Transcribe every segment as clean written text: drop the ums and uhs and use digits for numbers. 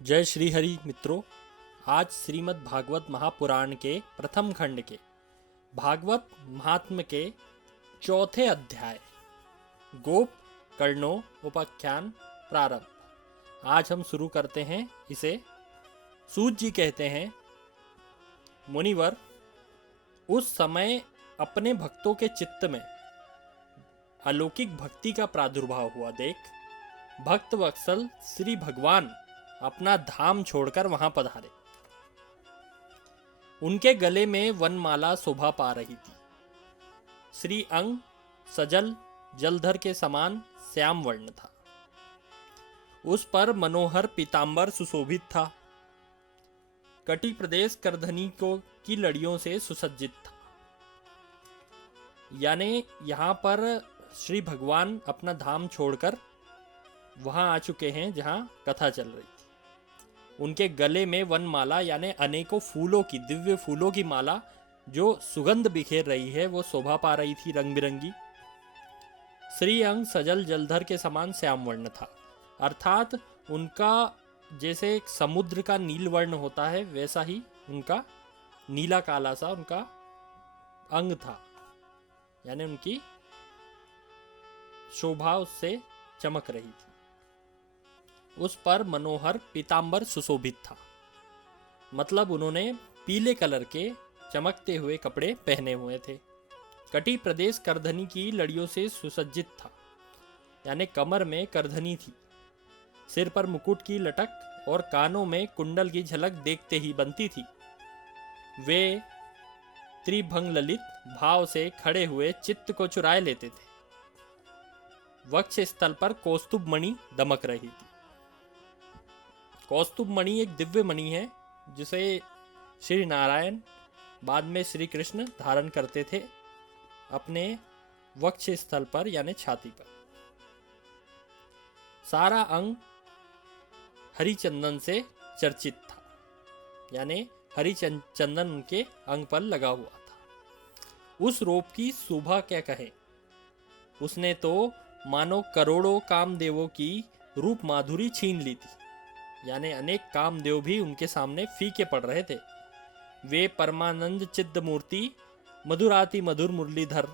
जय श्री हरि मित्रों। आज श्रीमद् भागवत महापुराण के प्रथम खंड के भागवत महात्म्य के चौथे अध्याय गोप कर्णो उपाख्यान प्रारंभ आज हम शुरू करते हैं। इसे सूत जी कहते हैं, मुनिवर, उस समय अपने भक्तों के चित्त में अलौकिक भक्ति का प्रादुर्भाव हुआ देख भक्त वत्सल श्री भगवान अपना धाम छोड़कर वहां पधारे। उनके गले में वनमाला शोभा पा रही थी। श्री अंग सजल जलधर के समान श्याम वर्ण था। उस पर मनोहर पीतांबर सुशोभित था। कटी प्रदेश करधनी को की लड़ियों से सुसज्जित था। यानी यहाँ पर श्री भगवान अपना धाम छोड़कर वहां आ चुके हैं जहां कथा चल रही थी। उनके गले में वनमाला यानी अनेकों फूलों की, दिव्य फूलों की माला जो सुगंध बिखेर रही है, वो शोभा पा रही थी रंग बिरंगी। श्री अंग सजल जलधर के समान श्याम वर्ण था, अर्थात उनका जैसे एक समुद्र का नील वर्ण होता है वैसा ही उनका नीला काला सा उनका अंग था, यानी उनकी शोभा उससे चमक रही थी। उस पर मनोहर पीतांबर सुशोभित था, मतलब उन्होंने पीले कलर के चमकते हुए कपड़े पहने हुए थे। कटी प्रदेश करधनी की लड़ियों से सुसज्जित था, यानी कमर में करधनी थी। सिर पर मुकुट की लटक और कानों में कुंडल की झलक देखते ही बनती थी। वे त्रिभंग ललित भाव से खड़े हुए चित्त को चुराए लेते थे। वक्ष स्थल पर कौस्तुभ मणि दमक रही थी। कौस्तुभ मणि एक दिव्य मणि है जिसे श्री नारायण बाद में श्री कृष्ण धारण करते थे अपने वक्ष स्थल पर यानी छाती पर। सारा अंग हरिचंदन से चर्चित था, यानी हरिचंदन उनके अंग पर लगा हुआ था। उस रूप की शोभा क्या कहें, उसने तो मानो करोड़ों कामदेवों की रूप माधुरी छीन ली थी, यानी अनेक कामदेव भी उनके सामने फीके पड़ रहे थे। वे परमानंद चिद्ध मूर्ति मधुराति मधुर मुरलीधर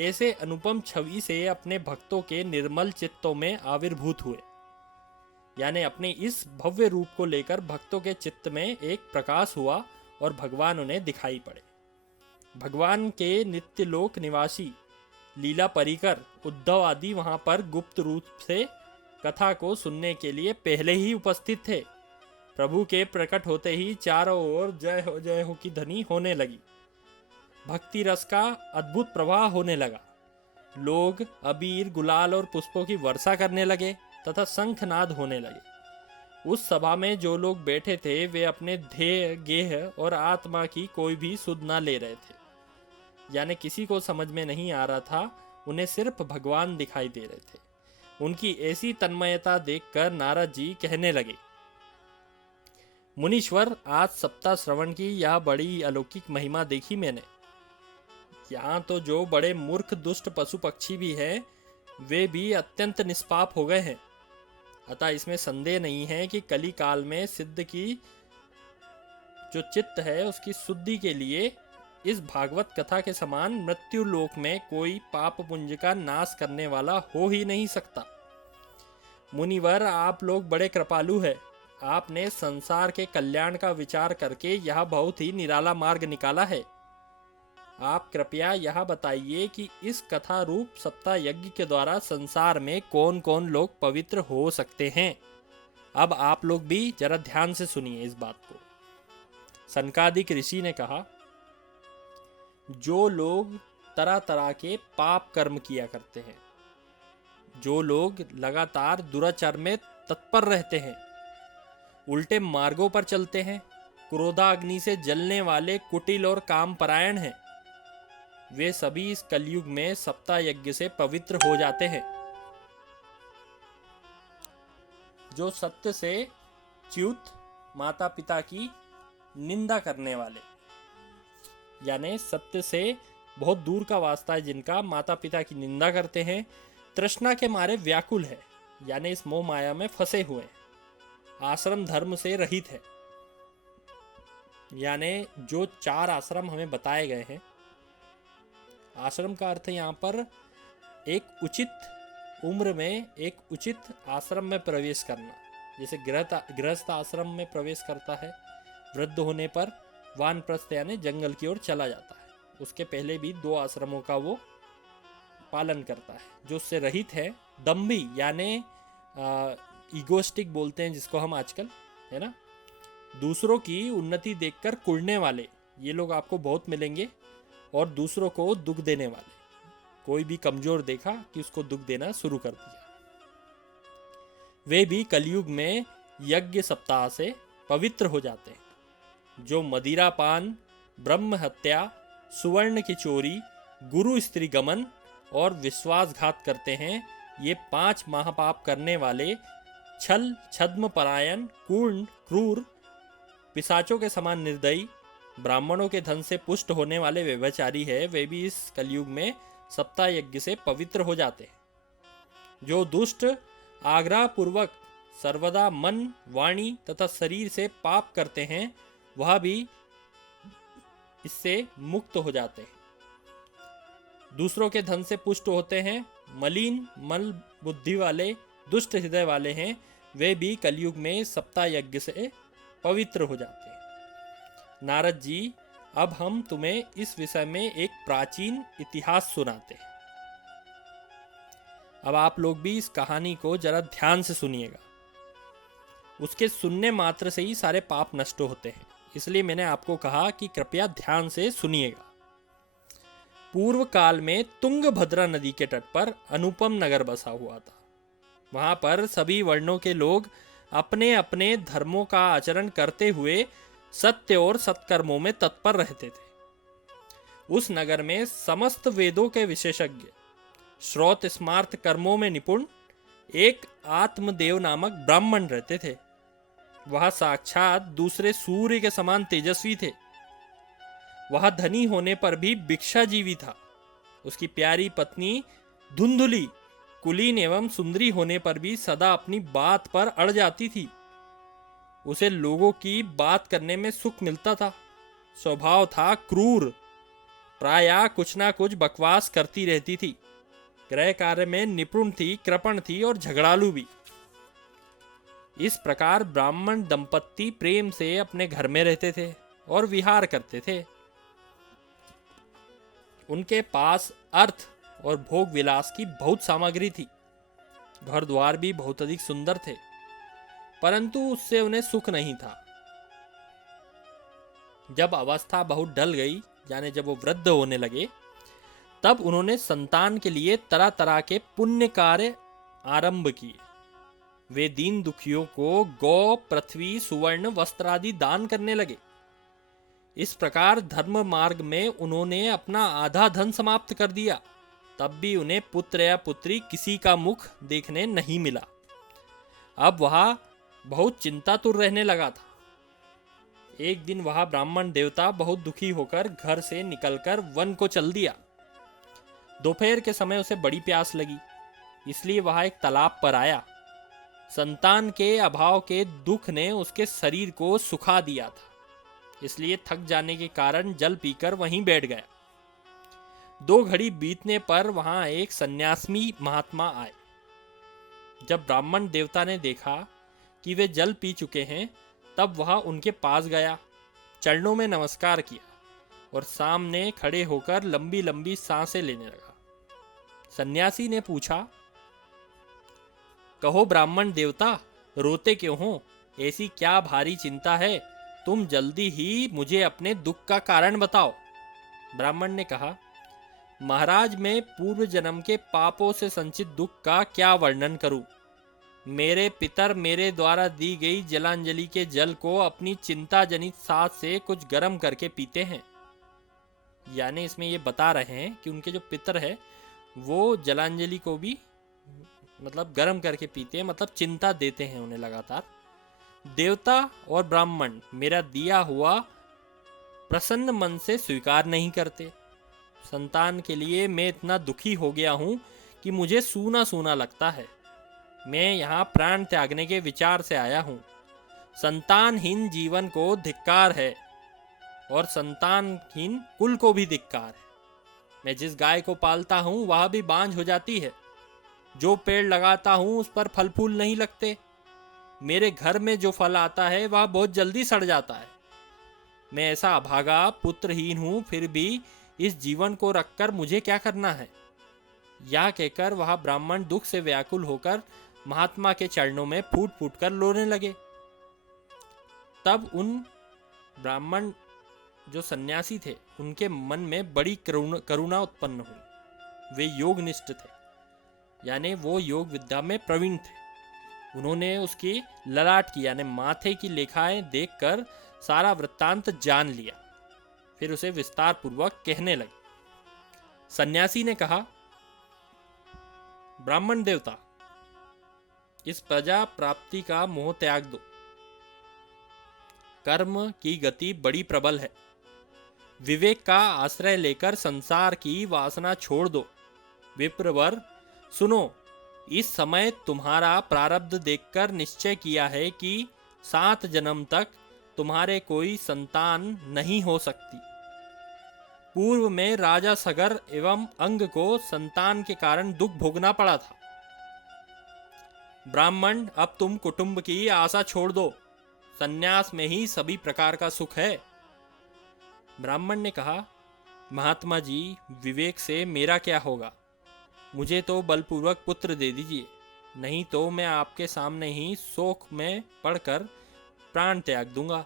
ऐसे अनुपम छवि से अपने भक्तों के निर्मल चित्तों में आविर्भूत हुए, यानी अपने इस भव्य रूप को लेकर भक्तों के चित्त में एक प्रकाश हुआ और भगवान उन्हें दिखाई पड़े। भगवान के नित्य लोक निवासी लीला परिकर उद्धव आदि वहां पर गुप्त रूप से कथा को सुनने के लिए पहले ही उपस्थित थे। प्रभु के प्रकट होते ही चारों ओर जय हो की ध्वनि होने लगी। भक्ति रस का अद्भुत प्रवाह होने लगा। लोग अबीर गुलाल और पुष्पों की वर्षा करने लगे तथा शंखनाद होने लगे। उस सभा में जो लोग बैठे थे वे अपने ध्येय गेह और आत्मा की कोई भी सुध ना ले रहे थे, यानी किसी को समझ में नहीं आ रहा था, उन्हें सिर्फ भगवान दिखाई दे रहे थे। उनकी ऐसी तन्मयता देखकर नारद जी कहने लगे, मुनीश्वर, आज सप्ताह श्रवण की यह बड़ी अलौकिक महिमा देखी मैंने। यहाँ तो जो बड़े मूर्ख दुष्ट पशु पक्षी भी हैं, वे भी अत्यंत निष्पाप हो गए हैं। अतः इसमें संदेह नहीं है कि कली काल में सिद्ध की जो चित्त है उसकी शुद्धि के लिए इस भागवत कथा के समान मृत्यु लोक में कोई पाप पुंज का नाश करने वाला हो ही नहीं सकता। मुनिवर, आप लोग बड़े कृपालु हैं। आपने संसार के कल्याण का विचार करके यह बहुत ही निराला मार्ग निकाला है। आप कृपया यह बताइए कि इस कथा रूप सप्ताह यज्ञ के द्वारा संसार में कौन कौन लोग पवित्र हो सकते हैं। अब आप लोग भी जरा ध्यान से सुनिए इस बात को। सनकादिक ऋषि ने कहा, जो लोग तरह तरह के पाप कर्म किया करते हैं, जो लोग लगातार दुराचार में तत्पर रहते हैं, उल्टे मार्गों पर चलते हैं, क्रोधाग्नि से जलने वाले कुटिल और कामपरायण हैं, वे सभी इस कलयुग में सप्ताह यज्ञ से पवित्र हो जाते हैं। जो सत्य से च्युत माता पिता की निंदा करने वाले, यानी सत्य से बहुत दूर का वास्ता है, जिनका माता पिता की निंदा करते हैं, तृष्णा के मारे व्याकुल है, यानी इस मोह माया में फंसे हुए हैं, आश्रम धर्म से रहित है। यानी जो 4 आश्रम हमें बताए गए हैं, आश्रम का अर्थ यहाँ पर एक उचित उम्र में एक उचित आश्रम में प्रवेश करना। जैसे गृहस्थ आश्रम में प्रवेश करता है, वृद्ध होने पर वानप्रस्थ यानी जंगल की ओर चला जाता है, उसके पहले भी 2 आश्रमों का वो पालन करता है। जो उससे रहित है, दम्भी यानी ईगोस्टिक बोलते हैं जिसको हम आजकल, है ना, दूसरों की उन्नति देखकर कुढ़ने वाले, ये लोग आपको बहुत मिलेंगे। और दूसरों को दुख देने वाले, कोई भी कमजोर देखा कि उसको दुख देना शुरू कर दिया। वे भी कलयुग में यज्ञ सप्ताह से पवित्र हो जाते हैं। जो मदिरा पान, ब्रह्म हत्या, सुवर्ण की चोरी, गुरु स्त्री गमन और विश्वासघात करते हैं, ये 5 महापाप करने वाले, छल छद्म परायण, कूर्ण, क्रूर, पिशाचों के समान निर्दयी, ब्राह्मणों के धन से पुष्ट होने वाले व्यभिचारी है, वे भी इस कलयुग में सप्ताह यज्ञ से पवित्र हो जाते हैं। जो दुष्ट आग्रह पूर्वक सर्वदा मन, वाणी तथा शरीर से पाप करते हैं, वह भी इससे मुक्त हो जाते हैं। दूसरों के धन से पुष्ट होते हैं, मलिन मल बुद्धि वाले, दुष्ट हृदय वाले हैं, वे भी कलयुग में सप्ताह यज्ञ से पवित्र हो जाते हैं। नारद जी, अब हम तुम्हें इस विषय में एक प्राचीन इतिहास सुनाते हैं। अब आप लोग भी इस कहानी को जरा ध्यान से सुनिएगा। उसके सुनने मात्र से ही सारे पाप नष्ट होते हैं, इसलिए मैंने आपको कहा कि कृपया ध्यान से सुनिएगा। पूर्व काल में तुंगभद्रा नदी के तट पर अनुपम नगर बसा हुआ था। वहां पर सभी वर्णों के लोग अपने अपने धर्मों का आचरण करते हुए सत्य और सत्कर्मों में तत्पर रहते थे। उस नगर में समस्त वेदों के विशेषज्ञ, श्रौत स्मार्त कर्मों में निपुण एक आत्मदेव नामक ब्राह्मण रहते थे। वह साक्षात दूसरे सूर्य के समान तेजस्वी थे। वह धनी होने पर भी भिक्षाजीवी था। उसकी प्यारी पत्नी धुंधुली कुलीन एवं सुंदरी होने पर भी सदा अपनी बात पर अड़ जाती थी। उसे लोगों की बात करने में सुख मिलता था। स्वभाव था क्रूर, प्रायः कुछ ना कुछ बकवास करती रहती थी। गृह कार्य में निपुण थी, कृपण थी और झगड़ालू भी। इस प्रकार ब्राह्मण दंपत्ति प्रेम से अपने घर में रहते थे और विहार करते थे। उनके पास अर्थ और भोग विलास की बहुत सामग्री थी। घर द्वार भी बहुत अधिक सुंदर थे, परंतु उससे उन्हें सुख नहीं था। जब अवस्था बहुत ढल गई, यानी जब वो वृद्ध होने लगे, तब उन्होंने संतान के लिए तरह तरह के पुण्य कार्य आरंभ किए। वे दीन दुखियों को गौ, पृथ्वी, सुवर्ण, वस्त्र आदि दान करने लगे। इस प्रकार धर्म मार्ग में उन्होंने अपना आधा धन समाप्त कर दिया। तब भी उन्हें पुत्र या पुत्री किसी का मुख देखने नहीं मिला। अब वह बहुत चिंतातुर रहने लगा था। एक दिन वह ब्राह्मण देवता बहुत दुखी होकर घर से निकलकर वन को चल दिया। दोपहर के समय उसे बड़ी प्यास लगी, इसलिए वह एक तालाब पर आया। संतान के अभाव के दुख ने उसके शरीर को सुखा दिया था, इसलिए थक जाने के कारण जल पीकर वहीं बैठ गया। 2 घड़ी बीतने पर वहां एक सन्यासी महात्मा आए। जब ब्राह्मण देवता ने देखा कि वे जल पी चुके हैं, तब वह उनके पास गया, चरणों में नमस्कार किया और सामने खड़े होकर लंबी लंबी सांसें लेने लगा। सन्यासी ने पूछा, कहो ब्राह्मण देवता, रोते क्यों हो? ऐसी क्या भारी चिंता है? तुम जल्दी ही मुझे अपने दुख का कारण बताओ। ब्राह्मण ने कहा, महाराज, मैं पूर्व जन्म के पापों से संचित दुख का क्या वर्णन करूं? मेरे पितर मेरे द्वारा दी गई जलांजलि के जल को अपनी चिंता जनित सांस से कुछ गर्म करके पीते हैं। यानी इसमें ये बता रहे हैं कि उनके जो पितर है वो जलांजलि को भी मतलब गर्म करके पीते हैं, मतलब चिंता देते हैं उन्हें लगातार। देवता और ब्राह्मण मेरा दिया हुआ प्रसन्न मन से स्वीकार नहीं करते। संतान के लिए मैं इतना दुखी हो गया हूं कि मुझे सूना सूना लगता है। मैं यहाँ प्राण त्यागने के विचार से आया हूँ। संतानहीन जीवन को धिक्कार है और संतानहीन कुल को भी धिक्कार है। मैं जिस गाय को पालता हूँ वह भी बांझ हो जाती है। जो पेड़ लगाता हूँ उस पर फल फूल नहीं लगते। मेरे घर में जो फल आता है वह बहुत जल्दी सड़ जाता है। मैं ऐसा अभागा पुत्रहीन हूँ, फिर भी इस जीवन को रखकर मुझे क्या करना है। यह कहकर वह ब्राह्मण दुख से व्याकुल होकर महात्मा के चरणों में फूट फूट कर रोने लगे। तब उन ब्राह्मण जो सन्यासी थे उनके मन में बड़ी करुणा उत्पन्न हुई। वे योगनिष्ठ थे, यानी वो योग विद्या में प्रवीण थे। उन्होंने उसकी ललाट की यानी माथे की लेखाएं देखकर सारा वृत्तांत जान लिया। फिर उसे विस्तार पूर्वक कहने लगे। सन्यासी ने कहा, ब्राह्मण देवता, इस प्रजा प्राप्ति का मोह त्याग दो। कर्म की गति बड़ी प्रबल है। विवेक का आश्रय लेकर संसार की वासना छोड़ दो। विप्रवर, सुनो, इस समय तुम्हारा प्रारब्ध देखकर निश्चय किया है कि 7 जन्म तक तुम्हारे कोई संतान नहीं हो सकती। पूर्व में राजा सगर एवं अंग को संतान के कारण दुख भोगना पड़ा था। ब्राह्मण, अब तुम कुटुंब की आशा छोड़ दो। संन्यास में ही सभी प्रकार का सुख है। ब्राह्मण ने कहा, महात्मा जी, विवेक से मेरा क्या होगा। मुझे तो बलपूर्वक पुत्र दे दीजिए, नहीं तो मैं आपके सामने ही शोक में पड़कर प्राण त्याग दूंगा।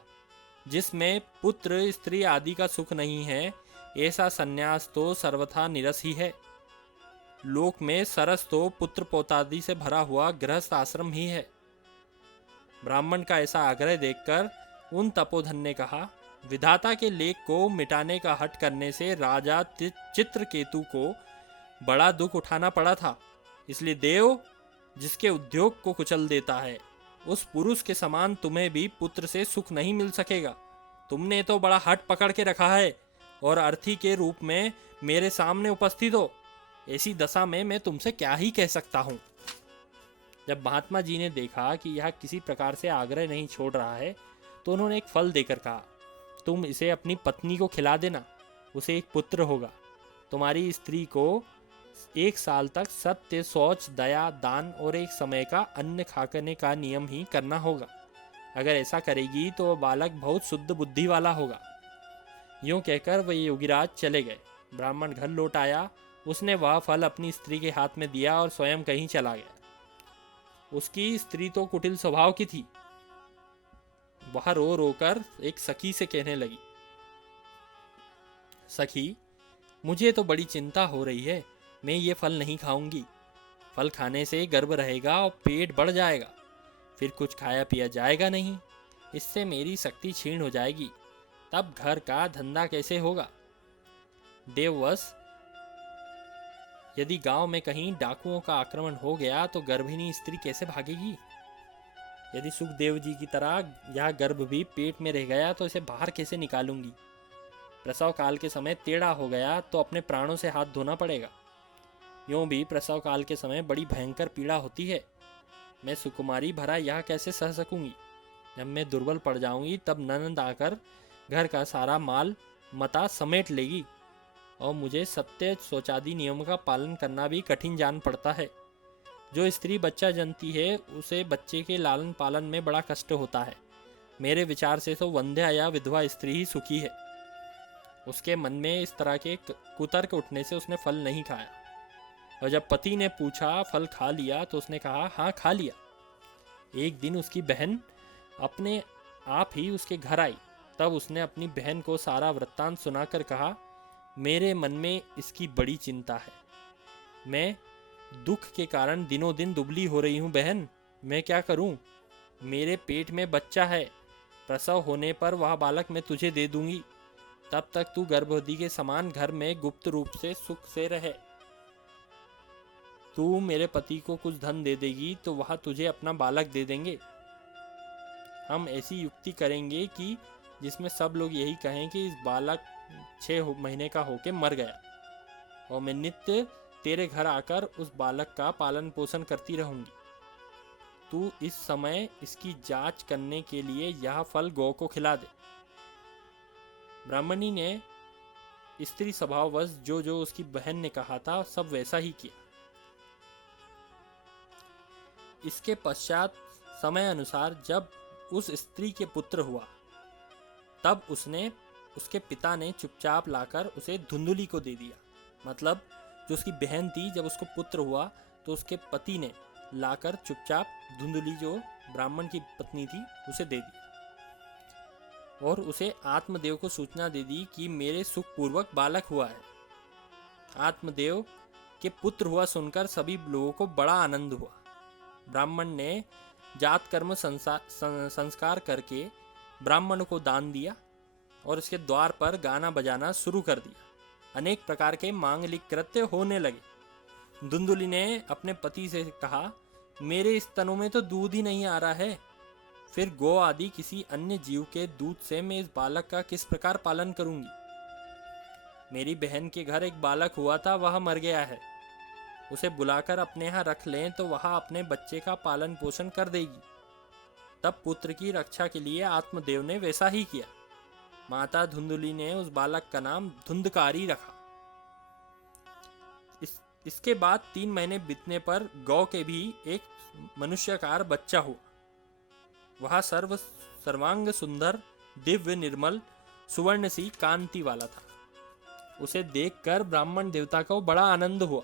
जिसमें पुत्र स्त्री आदि का सुख नहीं है, ऐसा सन्यास तो सर्वथा निरस ही है। लोक में सरस तो पुत्र पोतादि से भरा हुआ गृहस्थ आश्रम ही है। ब्राह्मण का ऐसा आग्रह देखकर उन तपोधन ने कहा, विधाता के लेख को मिटाने का हठ करने से राजा चित्रकेतु को बड़ा दुख उठाना पड़ा था। इसलिए देव, जिसके उद्योग को कुचल देता है, उस पुरुष के समान तुम्हें भी पुत्र से सुख नहीं मिल सकेगा। तुमने तो बड़ा हठ पकड़ के रखा है और अर्थी के रूप में मेरे सामने उपस्थित हो। ऐसी दशा में मैं तुमसे क्या ही कह सकता हूँ। जब महात्मा जी ने देखा कि यह किसी प्रकार से आग्रह नहीं छोड़ रहा है, तो उन्होंने एक फल देकर कहा, तुम इसे अपनी पत्नी को खिला देना, उसे एक पुत्र होगा। तुम्हारी स्त्री को 1 साल तक सत्य, शौच, दया, दान और एक समय का अन्न खाने का नियम ही करना होगा। अगर ऐसा करेगी तो वह बालक बहुत शुद्ध बुद्धि वाला होगा। यूं कहकर वह योगीराज चले गए। ब्राह्मण घर लौट आया। उसने वह फल अपनी स्त्री के हाथ में दिया और स्वयं कहीं चला गया। उसकी स्त्री तो कुटिल स्वभाव की थी। वह रो रो कर एक सखी से कहने लगी, सखी, मुझे तो बड़ी चिंता हो रही है। मैं ये फल नहीं खाऊंगी। फल खाने से गर्भ रहेगा और पेट बढ़ जाएगा, फिर कुछ खाया पिया जाएगा नहीं। इससे मेरी शक्ति क्षीण हो जाएगी। तब घर का धंधा कैसे होगा। देववश, यदि गांव में कहीं डाकुओं का आक्रमण हो गया तो गर्भिणी स्त्री कैसे भागेगी। यदि सुखदेव जी की तरह यह गर्भ भी पेट में रह गया तो इसे बाहर कैसे निकालूंगी। प्रसव काल के समय टेढ़ा हो गया तो अपने प्राणों से हाथ धोना पड़ेगा। यूं भी प्रसव काल के समय बड़ी भयंकर पीड़ा होती है। मैं सुकुमारी भरा यह कैसे सह सकूंगी। जब मैं दुर्बल पड़ जाऊंगी तब ननद आकर घर का सारा माल मता समेट लेगी और मुझे सत्य, शौचादि नियम का पालन करना भी कठिन जान पड़ता है। जो स्त्री बच्चा जनती है उसे बच्चे के लालन पालन में बड़ा कष्ट होता है। मेरे विचार से तो वंध्या या विधवा स्त्री ही सुखी है। उसके मन में इस तरह के कुतर्क उठने से उसने फल नहीं खाया। और जब पति ने पूछा फल खा लिया तो उसने कहा, हाँ खा लिया। एक दिन उसकी बहन अपने आप ही उसके घर आई। तब उसने अपनी बहन को सारा वृत्तांत सुनाकर कहा, मेरे मन में इसकी बड़ी चिंता है। मैं दुख के कारण दिनों दिन दुबली हो रही हूँ बहन। मैं क्या करूँ। मेरे पेट में बच्चा है। प्रसव होने पर वह बालक मैं तुझे दे दूंगी। तब तक तू गर्भवती के समान घर में गुप्त रूप से सुख से रहे। तू मेरे पति को कुछ धन दे देगी तो वह तुझे अपना बालक दे देंगे। हम ऐसी युक्ति करेंगे कि जिसमें सब लोग यही कहें कि इस बालक 6 महीने का होके मर गया, और मैं नित्य तेरे घर आकर उस बालक का पालन पोषण करती रहूंगी। तू इस समय इसकी जांच करने के लिए यह फल गौ को खिला दे। ब्राह्मणी ने स्त्री स्वभाववश जो जो उसकी बहन ने कहा था सब वैसा ही किया। इसके पश्चात समय अनुसार जब उस स्त्री के पुत्र हुआ तब उसके पिता ने चुपचाप लाकर उसे धुंधुली को दे दिया। मतलब जो उसकी बहन थी, जब उसको पुत्र हुआ तो उसके पति ने लाकर चुपचाप धुंधुली, जो ब्राह्मण की पत्नी थी, उसे दे दिया और उसे आत्मदेव को सूचना दे दी कि मेरे सुखपूर्वक बालक हुआ है। आत्मदेव के पुत्र हुआ सुनकर सभी लोगों को बड़ा आनंद हुआ। ब्राह्मण ने जात कर्म संस्कार करके ब्राह्मण को दान दिया और उसके द्वार पर गाना बजाना शुरू कर दिया। अनेक प्रकार के मांगलिक कृत्य होने लगे। धुंधुली ने अपने पति से कहा, मेरे स्तनों में तो दूध ही नहीं आ रहा है, फिर गौ आदि किसी अन्य जीव के दूध से मैं इस बालक का किस प्रकार पालन करूंगी। मेरी बहन के घर एक बालक हुआ था, वह मर गया है। उसे बुलाकर अपने यहाँ रख लें तो वह अपने बच्चे का पालन पोषण कर देगी। तब पुत्र की रक्षा के लिए आत्मदेव ने वैसा ही किया। माता धुंधुली ने उस बालक का नाम धुंधकारी रखा। इसके बाद 3 महीने बीतने पर गौ के भी एक मनुष्यकार बच्चा हुआ। वह सर्वांग सुंदर, दिव्य, निर्मल, सुवर्ण सी कांति वाला था। उसे देखकर ब्राह्मण देवता को बड़ा आनंद हुआ।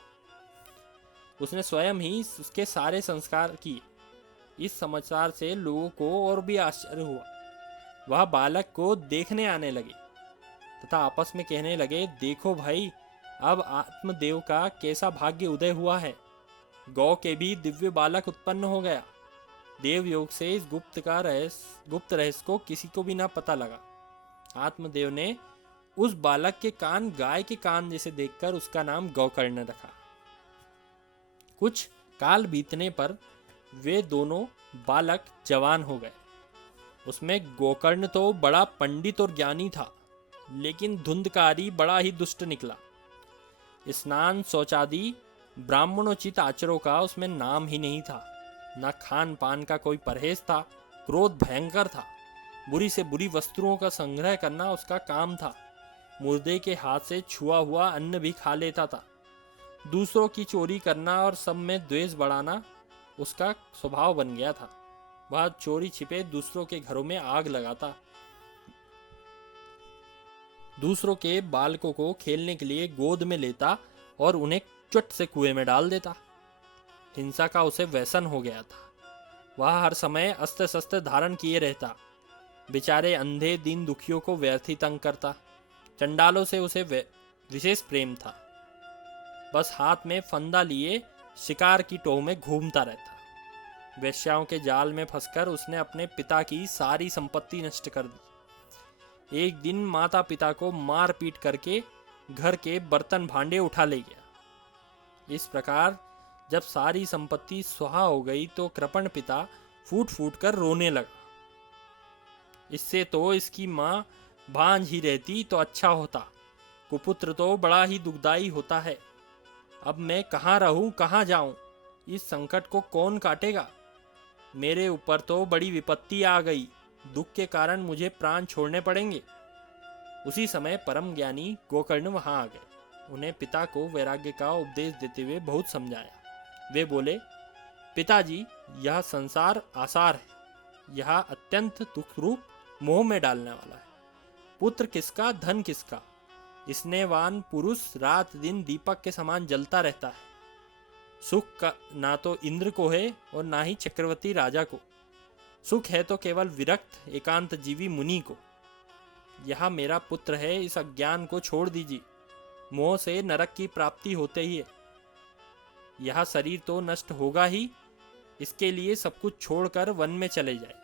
उसने स्वयं ही उसके सारे संस्कार किए। इस समाचार से लोगों को और भी आश्चर्य हुआ। वह बालक को देखने आने लगे तथा आपस में कहने लगे, देखो भाई, अब आत्मदेव का कैसा भाग्य उदय हुआ है। गौ के भी दिव्य बालक उत्पन्न हो गया। देव योग से इस गुप्त रहस्य को किसी को भी ना पता लगा। आत्मदेव ने उस बालक के कान गाय के कान जैसे देखकर उसका नाम गौकर्ण रखा। कुछ काल बीतने पर वे दोनों बालक जवान हो गए। उसमें गोकर्ण तो बड़ा पंडित और ज्ञानी था, लेकिन धुंधकारी बड़ा ही दुष्ट निकला। स्नान शौचादि ब्राह्मणोचित आचरों का उसमें नाम ही नहीं था। न खान पान का कोई परहेज था। क्रोध भयंकर था। बुरी से बुरी वस्तुओं का संग्रह करना उसका काम था। मुर्दे के हाथ से छुआ हुआ अन्न भी खा लेता था। दूसरों की चोरी करना और सब में द्वेष बढ़ाना उसका स्वभाव बन गया था। वह चोरी छिपे दूसरों के घरों में आग लगाता, दूसरों के बालकों को खेलने के लिए गोद में लेता और उन्हें चट से कुएं में डाल देता। हिंसा का उसे व्यसन हो गया था। वह हर समय अस्त्र शस्त्र धारण किए रहता। बेचारे अंधे दीन दुखियों को व्यर्थ ही तंग करता। चंडालों से उसे विशेष प्रेम था। बस हाथ में फंदा लिए शिकार की टोह में घूमता रहता। वेश्याओं के जाल में फंसकर उसने अपने पिता की सारी संपत्ति नष्ट कर दी। एक दिन माता पिता को मार पीट करके घर के बर्तन भांडे उठा ले गया। इस प्रकार जब सारी संपत्ति सुहा हो गई तो कृपण पिता फूट फूट कर रोने लगा। इससे तो इसकी माँ भांज ही रहती तो अच्छा होता। कुपुत्र तो बड़ा ही दुखदाई होता है। अब मैं कहाँ रहूं, कहाँ जाऊं? इस संकट को कौन काटेगा? मेरे ऊपर तो बड़ी विपत्ति आ गई। दुख के कारण मुझे प्राण छोड़ने पड़ेंगे। उसी समय परम ज्ञानी गोकर्ण वहां आ गए। उन्हें पिता को वैराग्य का उपदेश देते हुए बहुत समझाया। वे बोले, पिताजी, यह संसार आसार है। यह अत्यंत दुख रूप मोह में डालने वाला है। पुत्र किसका, धन किसका? स्नेहवान पुरुष रात दिन दीपक के समान जलता रहता है। सुख का ना तो इंद्र को है और ना ही चक्रवर्ती राजा को। सुख है तो केवल विरक्त एकांत जीवी मुनि को। यह मेरा पुत्र है, इस अज्ञान को छोड़ दीजिए। मोह से नरक की प्राप्ति होते ही है। यह शरीर तो नष्ट होगा ही, इसके लिए सब कुछ छोड़कर वन में चले जाए।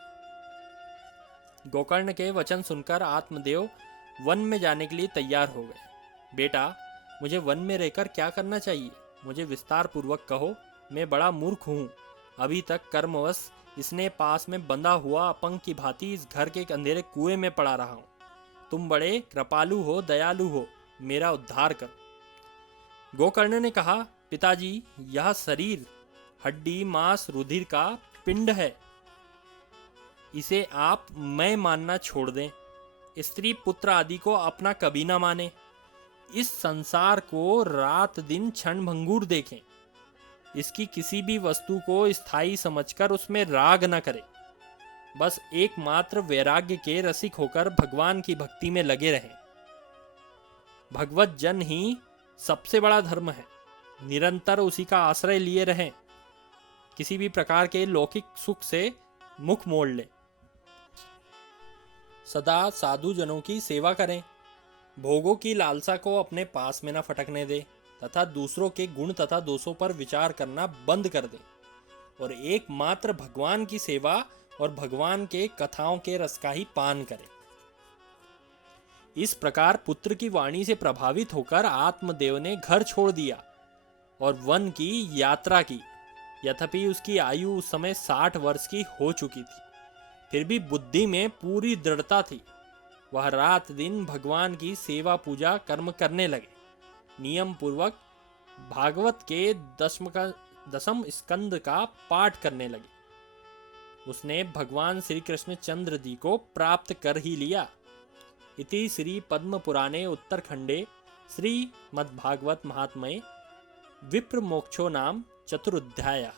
गोकर्ण के वचन सुनकर आत्मदेव वन में जाने के लिए तैयार हो गए। बेटा, मुझे वन में रहकर क्या करना चाहिए? मुझे विस्तार पूर्वक कहो। मैं बड़ा मूर्ख हूँ। अभी तक कर्मवश इसने पास में बंधा हुआ अपंग की भांति इस घर के अंधेरे कुएं में पड़ा रहा हूँ। तुम बड़े कृपालु हो, दयालु हो, मेरा उद्धार करो। गोकर्ण ने कहा, पिताजी, यह शरीर हड्डी मांस रुधिर का पिंड है, इसे आप मैं मानना छोड़ दें, स्त्री पुत्र आदि को अपना कभी ना माने, इस संसार को रात दिन क्षण भंगुर देखें, इसकी किसी भी वस्तु को स्थायी समझकर उसमें राग न करें, बस एकमात्र वैराग्य के रसिक होकर भगवान की भक्ति में लगे रहें। भगवत जन ही सबसे बड़ा धर्म है, निरंतर उसी का आश्रय लिए रहें, किसी भी प्रकार के लौकिक सुख से मुख मोड़ लें, सदा साधु जनों की सेवा करें, भोगों की लालसा को अपने पास में न फटकने दें तथा दूसरों के गुण तथा दोषों पर विचार करना बंद कर दें और एकमात्र भगवान की सेवा और भगवान के कथाओं के रस का ही पान करें। इस प्रकार पुत्र की वाणी से प्रभावित होकर आत्मदेव ने घर छोड़ दिया और वन की यात्रा की। यद्यपि उसकी आयु उस समय 60 वर्ष की हो चुकी थी, फिर भी बुद्धि में पूरी दृढ़ता थी। वह रात दिन भगवान की सेवा पूजा कर्म करने लगे, नियम पूर्वक भागवत के 10वें स्कंद का पाठ करने लगे। उसने भगवान श्री कृष्ण चंद्र जी को प्राप्त कर ही लिया। इति श्री पद्म पुराणे उत्तरखंडे श्रीमद्भागवत महात्म्ये विप्र मोक्षो नाम चतुरोध्यायः।